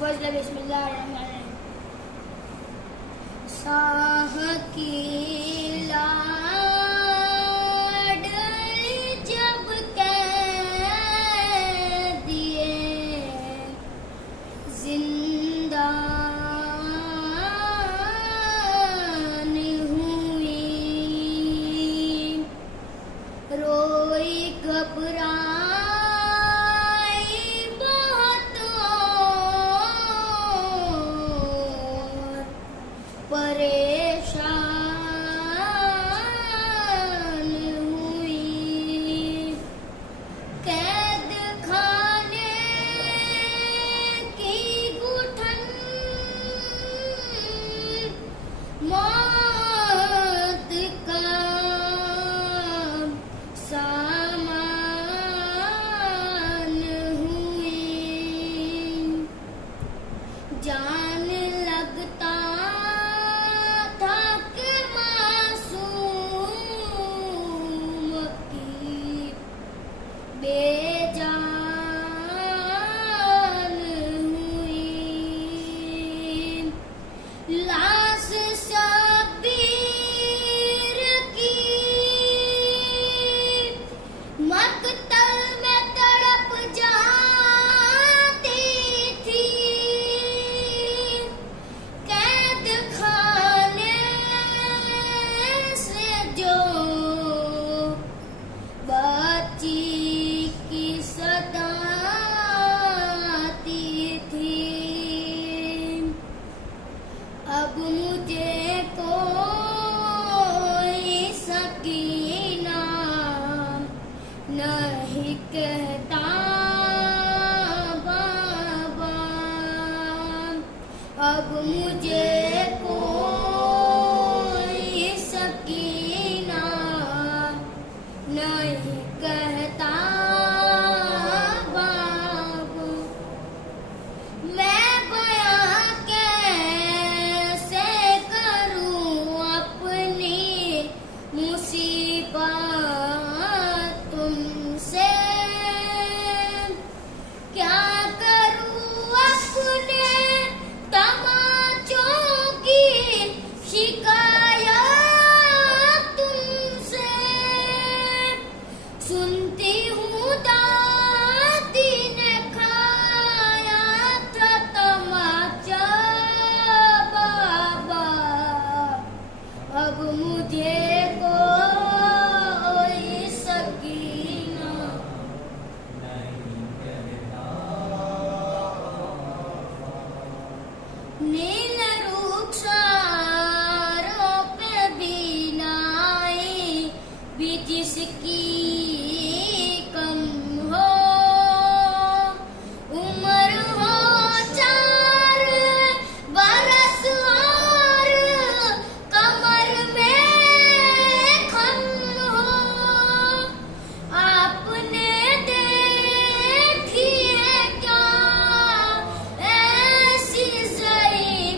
फजल बिस्मिल्लाहिर्रहमानिर्रहीम। साह की लाडली जब कह दिए जिंदान हुई, रोई घबराई बहुत और परेशान हुई। कैद खाने की घुटन मौत का सामान हुई। जान लगता था कि मासूम की बेजान हुई। लाश शब्बीर की मकतल में तड़प जाती थी। कैद खाने से जो बच्ची की सदा आती थी, अब मुझे कोई सकीना नहीं कहता बाबा। अब मुझे कोई सकीना नहीं कहता बाबा। मैं बयां कैसे करूं अपनी मुसीबत तुमसे, क्या करूं अपने तमाचों की शिकायत तुमसे। सुनती हूँ दादी ने खाया था तमाचा बाबा। अब मुझे कोई सकीना नील रुखसारों पे बीनाई भी जिसकी कम हो, उम्र हो 4 बरस और कमर में खम हो। आपने देखी है क्या ऐसी ज़ईफ़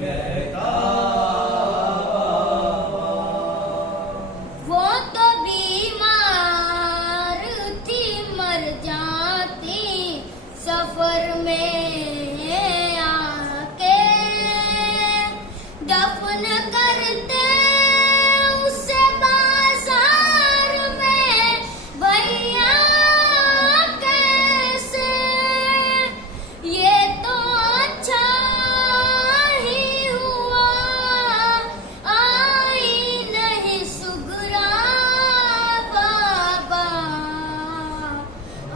कहता वो तो बीमार थी मर जाती सफर में आके दफन करते उसे बाजार में भैया कैसे ये तो अच्छा ही हुआ आई नहीं सुगरा बाबा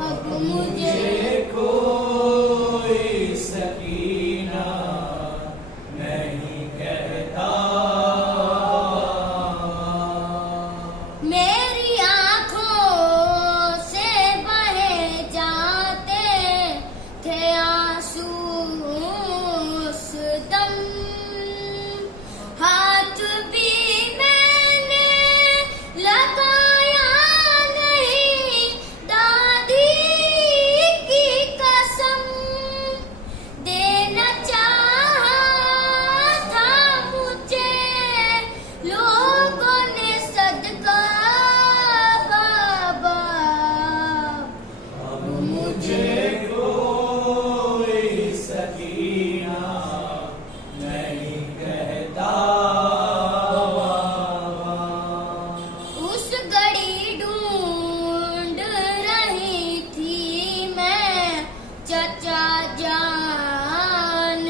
अब मुझे कोई सकीना नहीं कहता मेरी आँखों से बहे जाते थे आंसू उस दम हाथ भी मैंने लगाया नहीं दादी की कसम देना चाहा था मुझे लोगों ने सदका बाबा अब मुझे कोई सकीना नहीं कहता उस घड़ी ढूंढ रही थी मैं चचा जान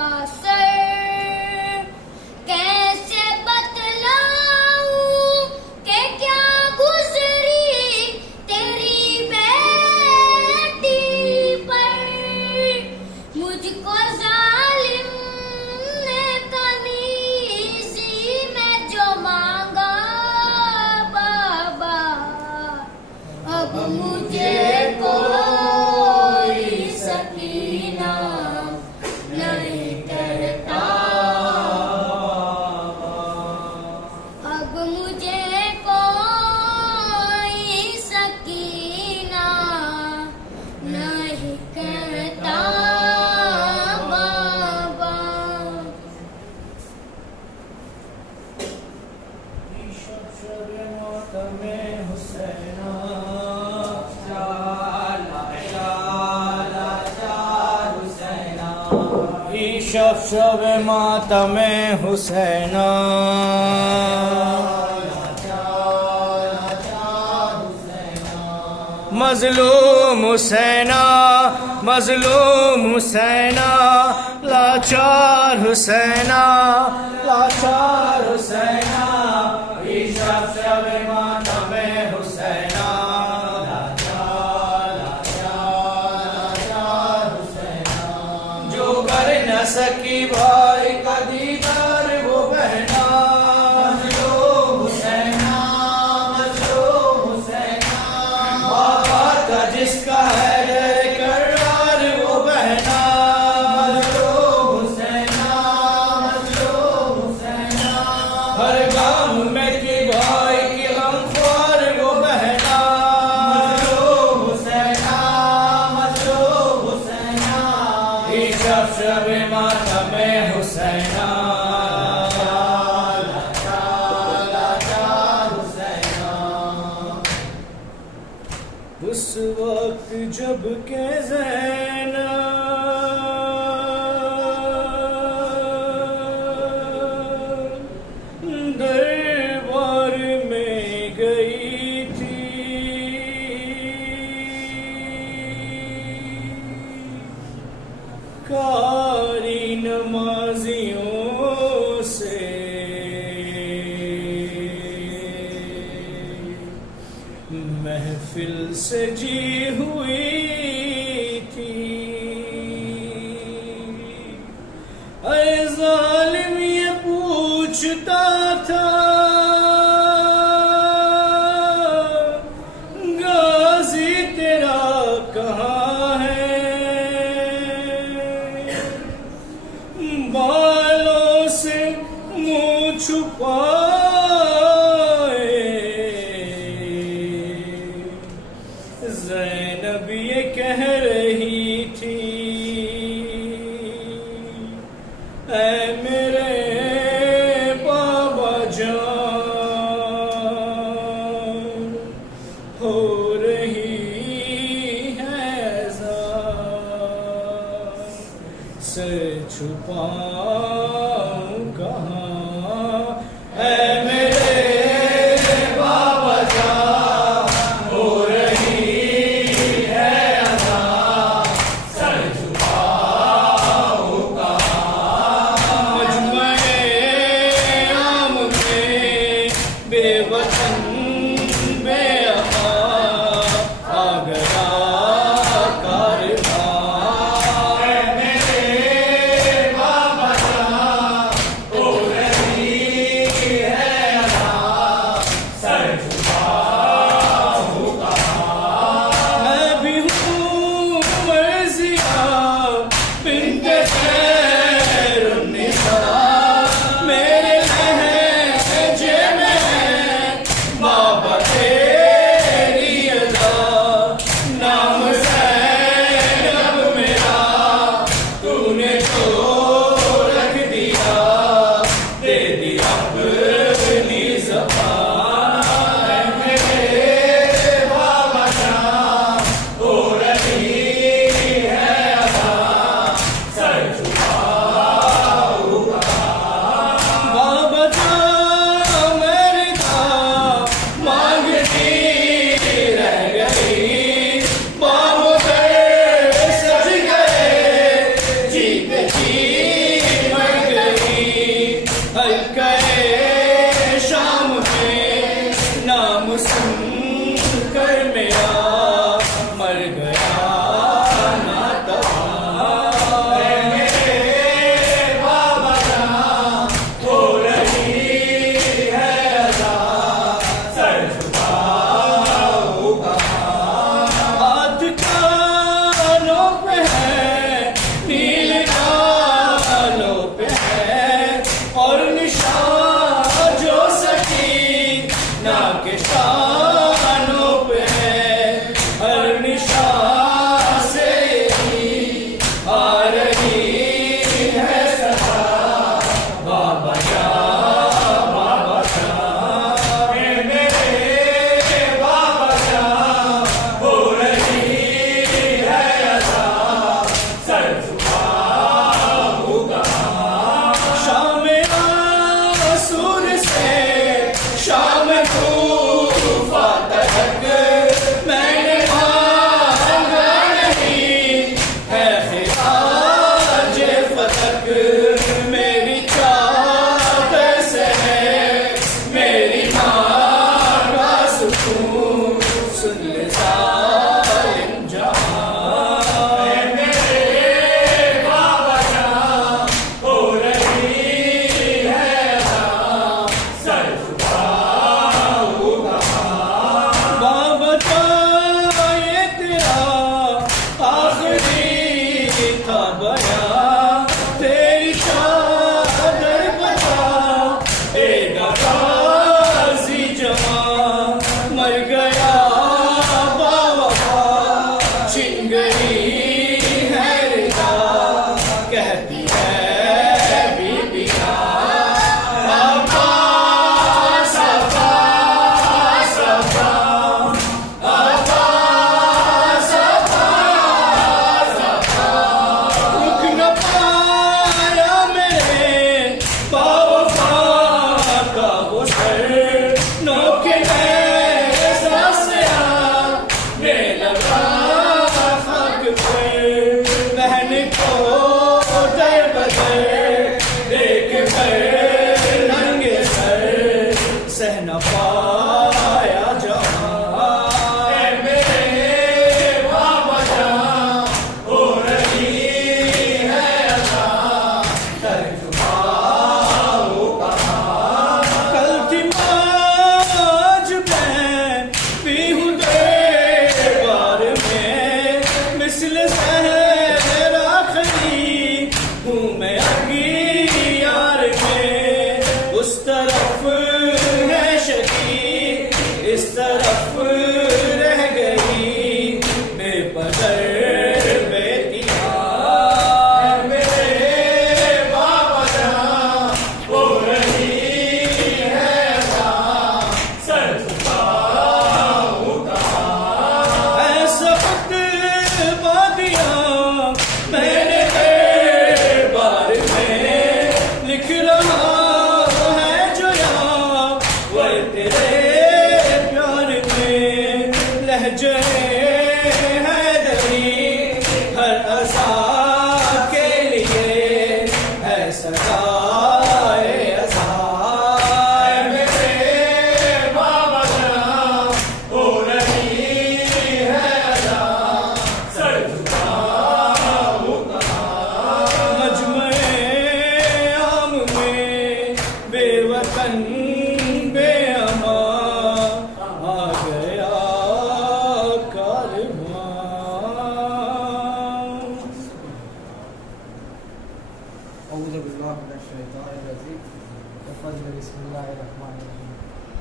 का सर कैसे बतलाऊं कि क्या गुजरी तेरी बेटी पर मुझको जालिम ने कनीज़ी में जो मांगा बाबा अब मुझे कोई सकीना नहीं कहता अब मुझे कोई सकीना नहीं कहता बाबा शब मातम हुसैना मजलूम हुसैना मजलूम हुसैना लाचार हुसैना लाचार हुसैना शब मातम हुसैना जो कर न सकी भाई का दीदार वो बहना मजलूम हुसैना बाबा का जिसका है करार वो बहना मजलूम हुसैना हर गांव में की भाई की गमख्वार वो बहना मजलूम हुसैना शब मातम हुसैना उस वक्त जब के ज़ैना दरबार में गई थी कारी नमाजियों से महफिल सजी हुई थी अरे जालिम ये पूछता था गाजी तेरा कहाँ है बालों से मुंह छुपाए ज़ैनब ये कह रही थी ऐ हल्के शाम में नाम सुन कर मेरा मर गया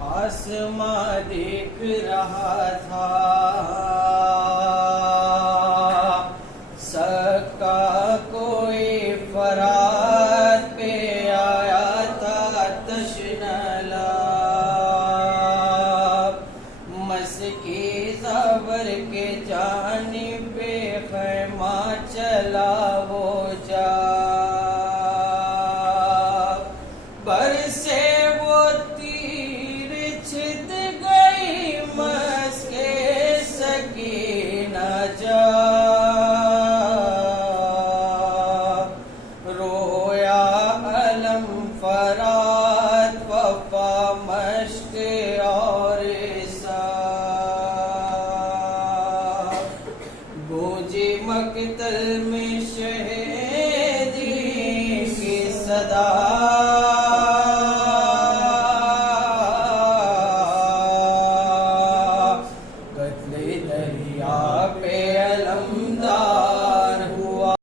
आसमां देख रहा था, सक्का कोई फरात पे आया था तशनला, मस्की ज़बर के जानिब पे खैमा चला वो जा, बरसे वो तीर छिद गई मस्के सकीना जा, बारात वफा मश्क और सा गूंजी मकतल में शहीदी की सदा